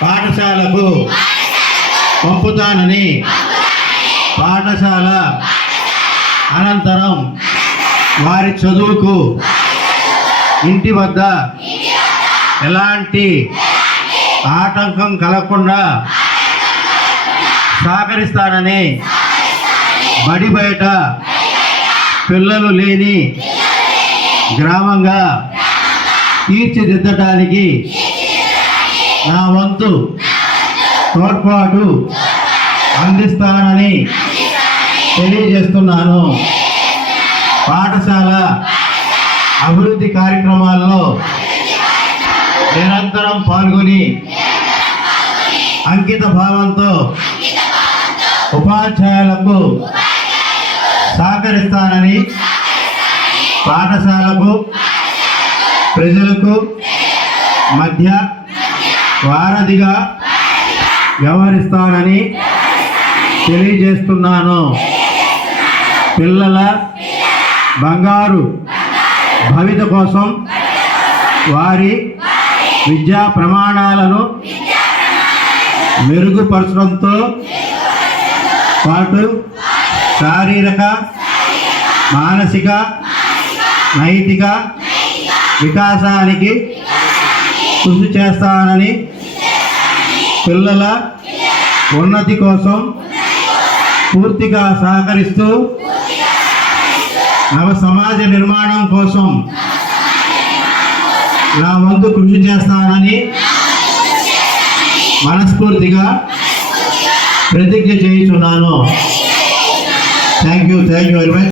పాఠశాలకు పంపుతానని పాఠశాల అనంతరం వారి చదువుకు ఇంటి వద్ద ఎలాంటి ఆటంకం కలగకుండా సహకరిస్తానని బడి బయట పిల్లలు లేని గ్రామంగా తీర్చిదిద్దడానికి నా వంతు తోడ్పాటు అందిస్తానని తెలియజేస్తున్నాను. పాఠశాల అభివృద్ధి కార్యక్రమాల్లో నిరంతరం పాల్గొని అంకిత భావంతో ఉపాధ్యాయులకు సహకరిస్తానని పాఠశాలకు ప్రజలకు మధ్య వారధిగా వ్యవహరిస్తానని తెలియజేస్తున్నాను. పిల్లల బంగారు భవిత కోసం వారి విద్యా ప్రమాణాలను మెరుగుపరచడంతో పాటు శారీరక మానసిక నైతిక వికాసానికి కృషి చేస్తానని పిల్లల ఉన్నతి కోసం పూర్తిగా సహకరిస్తూ నవ సమాజ నిర్మాణం కోసం నా వంతు కృషి చేస్తానని మనస్ఫూర్తిగా ప్రతిజ్ఞ చేయుచున్నాను. Thank you very much.